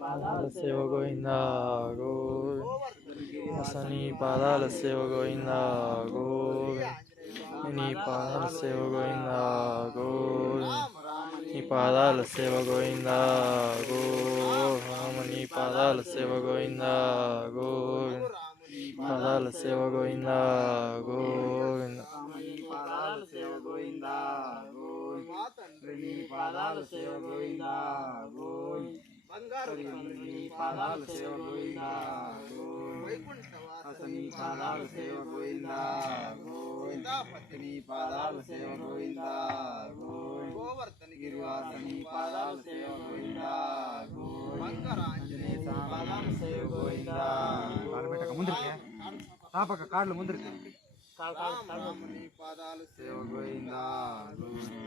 పాదాల సేవ గోవింద నీ పాదాల సేవ గోవింద నీ పాదాల సేవ గోవింద నీ పాదాల సేవ గోవింద నీ పాదాల సేవ గోవింద పాదాల సేవ గోవింద గోవింద పాదాల సేవ గోవింద నీ పాదాల సేవ గోవింద బంగారు నీ పాదాల సేవ గోవింద నీ పాదాల సేవ గోవింద నీ పాదాల సేవ గోవింద గిరివాసని పాదాల సేవ గోవింద బంగారాంజనేయ పాదాల సేవ గోవింద ముందరికి కాళ్ళు ముందరికి రాముని పాదాల సేవ గోవింద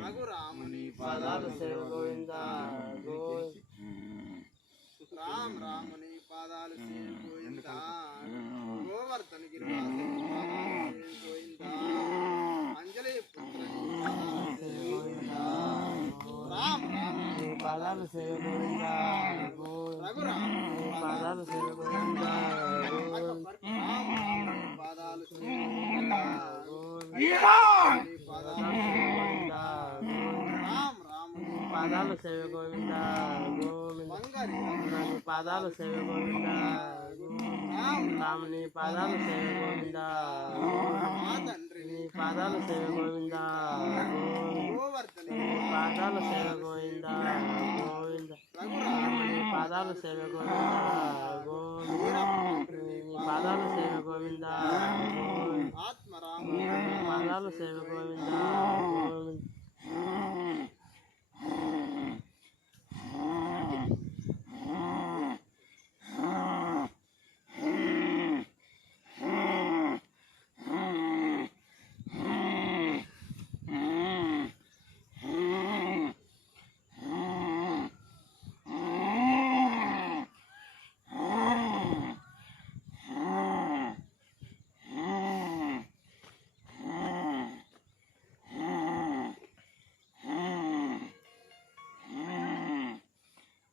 రఘురాముని పాదాల సేవ గోవింద రాముని పాదాల సేవ గోవింద గోవర్ధన గిరివాసని పాదాల సేవ గోవింద అంజలి పుత్ర రాముని పాదాల సేవ గోవింద రఘురాముని పాదాల సేవ గోవింద పాదాల సేవ పాదాల సేవ గోవింద పాదాల సేవ గోవింద రాముని పాదాల సేవ గోవింద పాదాల సేవ గోవింద పాదాల సేవ గోవింద గోవింద పాదాల సేవ గోవింద పాదాల సేవ గోవింద పాదాల సేవ గోవింద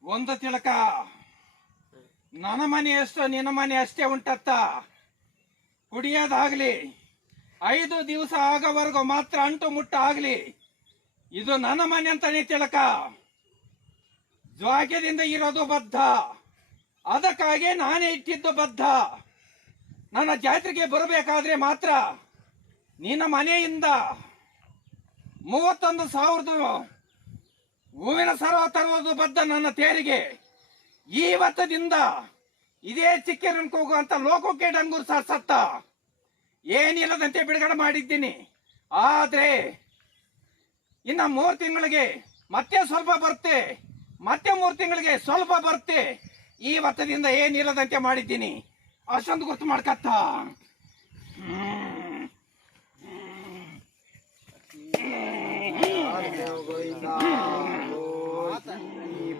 ಒಂದು ತಿಳಕ ನನ್ನ ಮನೆ ಎಷ್ಟು ನಿನ್ನ ಮನೆ ಅಷ್ಟೇ ಉಂಟತ್ತ ಕುಡಿಯೋದಾಗ್ಲಿ 5 ದಿವಸ ಆಗೋವರೆಗೂ ಮಾತ್ರ ಅಂಟು ಮುಟ್ಟ ಆಗ್ಲಿ ಇದು ನನ್ನ ಮನೆ ಅಂತಾನೆ ತಿಳಕ ಜ್ವಾಗ್ಯದಿಂದ ಇರೋದು ಬದ್ಧ ಅದಕ್ಕಾಗಿ ನಾನೇ ಇಟ್ಟಿದ್ದು ಬದ್ಧ ನನ್ನ ಜಾತ್ರೆಗೆ ಬರಬೇಕಾದ್ರೆ ಮಾತ್ರ ನಿನ್ನ ಮನೆಯಿಂದ 31,000 ಹೂವಿನ ಸರ ತರುವುದು ಬದ್ಧ ನನ್ನ ತೇರಿಗೆ ಇವತ್ತದಿಂದ ಇದೇ ಚಿಕ್ಕರನ್ ಕೂಗುವಂತ ಲೋಕಕ್ಕೆ ಡಂಗೂರ್ ಸತ್ತ ಏನಿಲ್ಲದಂತೆ ಬಿಡುಗಡೆ ಮಾಡಿದ್ದೀನಿ. ಆದ್ರೆ ಇನ್ನ 3 ತಿಂಗಳಿಗೆ ಮತ್ತೆ ಸ್ವಲ್ಪ ಬರುತ್ತೆ, ಮತ್ತೆ 3 ತಿಂಗಳಿಗೆ ಸ್ವಲ್ಪ ಬರುತ್ತೆ. ಇವತ್ತದಿಂದ ಏನಿಲ್ಲದಂತೆ ಮಾಡಿದ್ದೀನಿ, ಅಷ್ಟೊಂದು ಗೊತ್ತು ಮಾಡ್ಕತ್ತ.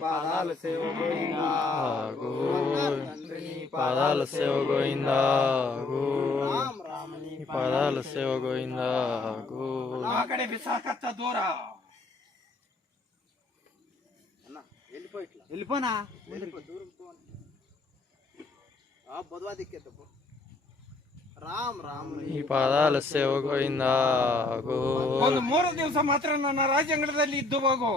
పాదాల సేవ గోవింద పాదాల సేవ గోవింద పాదాల సేవ గోవింద ఆ కಡೆ బిసాకత్త దూర వెళ్ళిపోనా బొదవా దిక్కేత ಈ ಪಾದಾಲ ಸೇವ ಗೋವಿಂದ ಒಂದು 3 ದಿವಸ ಮಾತ್ರ ನನ್ನ ರಾಜಂಗಣದಲ್ಲಿ ಇದ್ದು ಹೋಗು.